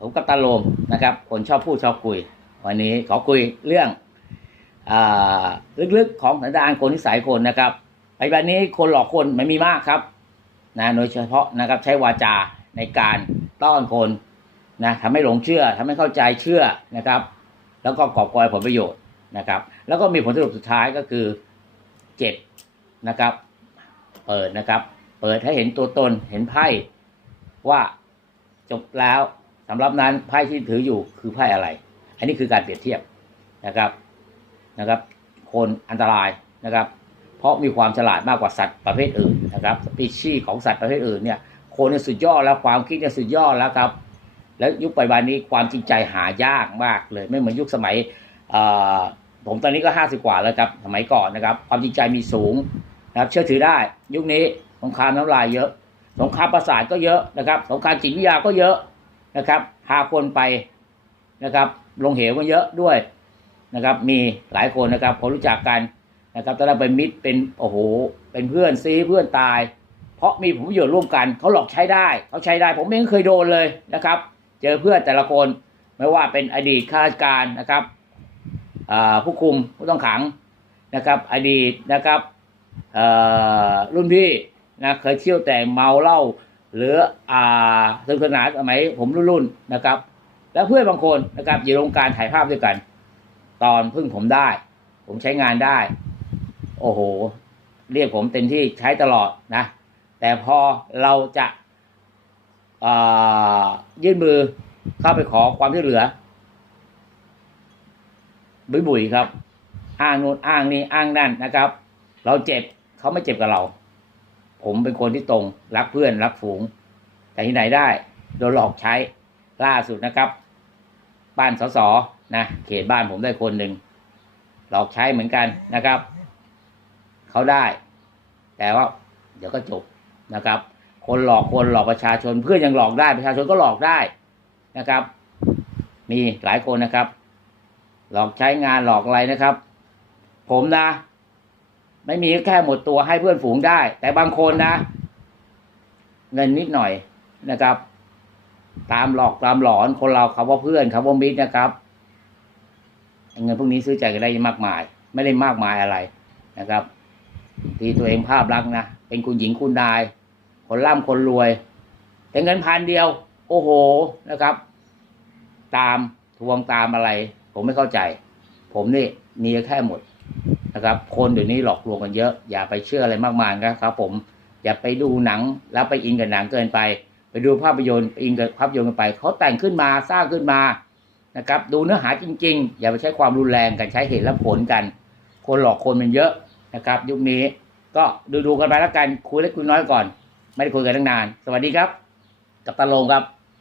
ผมกับตาโลมนะครับ คนชอบพูดชอบคุย วันนี้ขอคุยเรื่องอลึกๆของสันดานคนนิสัยคนนะครับปัจจุบันนี้คนหลอกคนมันมีมากครับนะโดยเฉพาะนะครับใช้วาจาในการต้อนคนนะทำให้หลงเชื่อทำให้เข้าใจเชื่อนะครับ แล้วก็กอบกอยผลประโยชน์นะครับ แล้วก็มีผลสรุปสุดท้ายก็คือเจ็บนะครับ เปิดนะครับ เปิดให้เห็นตัวตนเห็นไพ่ว่าจบแล้ว สำหรับนั้นไพ่ที่ถืออยู่คือไพ่อะไร อันนี้คือการเปรียบเทียบนะครับนะครับ คนอันตรายนะครับ เพราะมีความฉลาดมากกว่าสัตว์ประเภทอื่นนะครับสปีชีส์ของสัตว์ประเภทอื่นเนี่ยคนเนี่ยสุดยอดแล้วความคิดเนี่ยสุดยอดแล้วครับแล้วยุคปัจจุบันนี้ความจริงใจหายากมากเลย ไม่เหมือนยุคสมัยผมตอนนี้ก็ห้าสิบกว่าแล้วครับสมัยก่อนนะครับ ความจริงใจมีสูงนะครับเชื่อถือได้ ยุคนี้สงครามน้ำลายเยอะ สงครามประสาทก็เยอะนะครับ สงครามจิตวิทยาก็เยอะ นะครับ พาคนไปนะครับ ลงเหวกันเยอะด้วยนะครับ มีหลายคนนะครับคนรู้จักกันนะครับตอนแรกเป็นมิตรเป็นโอ้โหเป็นเพื่อนซีเพื่อนตาย เพราะมีผลประโยชน์ร่วมกันเขาหลอกใช้ได้เขาใช้ได้ ผมเองเคยโดนเลยนะครับ เจอเพื่อนแต่ละคนไม่ว่าเป็นอดีตข้าราชการนะครับผู้คุมผู้ต้องขังนะครับ อดีตนะครับรุ่นพี่นะเคยเที่ยวแต่เมาเหล้า หรืออ่าสนุกสนานสมัยผมรุ่นๆนะครับ แล้วเพื่อนบางคนนะครับอยู่ในวงการถ่ายภาพด้วยกัน ตอนพึ่งผมได้ ผมใช้งานได้ โอ้โห เรียกผมเต็มที่ใช้ตลอดนะ แต่พอเราจะอ่ายื่นมือเข้าไปขอความช่วยเหลือ บุยบุยครับ อ้างนู่นอ้างนี่อ้างนั่นนะครับ เราเจ็บเขาไม่เจ็บกับเรา ผมเป็นคนที่ตรง รักเพื่อน รักฝูง แต่ที่ไหนได้ โดนหลอกใช้ล่าสุดนะครับ บ้านสสนะเขตบ้านผมได้คนหนึ่งหลอกใช้เหมือนกันนะครับเขาได้ แต่ว่า เดี๋ยวก็จบนะครับ คนหลอกคนหลอกประชาชน เพื่อนยังหลอกได้ประชาชนก็หลอกได้นะครับ มีหลายคนนะครับ หลอกใช้งานหลอกอะไรนะครับ ผมนะ ไม่มีแค่หมดตัวให้เพื่อนฝูงได้ แต่บางคนนะ เงินนิดหน่อยนะครับ ตามหลอกตามหลอนคนเราเขาว่าเพื่อนเขาว่ามิตรนะครับ เงินพวกนี้ซื้อใจกันได้มากมาย ไม่ได้มากมายอะไรนะครับ ที่ตัวเองภาพลักษณ์นะเป็นคุณหญิงคุณนาย คนร่ำคนรวย แต่เงินพันเดียว โอ้โหนะครับ ตามทวงตามอะไร ผมไม่เข้าใจ ผมนี่มีแค่หมด นะครับ คนเดี๋ยวนี้หลอกลวงกันเยอะ อย่าไปเชื่ออะไรมากมายนะครับ ผม อย่าไปดูหนังแล้วไปอินกับหนังเกินไป ไปดูภาพยนตร์อินกับภาพยนตร์กันไป เขาแต่งขึ้นมาสร้างขึ้นมานะครับ ดูเนื้อหาจริง ๆ อย่าไปใช้ความรุนแรงกันใช้เหตุและผลกัน คนหลอกคนมันเยอะนะครับ ยุคนี้ก็ดูดูๆกันไปแล้วกันคุยเล็กคุยน้อยก่อน ไม่ได้คุยกันตั้งนาน สวัสดีครับ กับตาลงครับ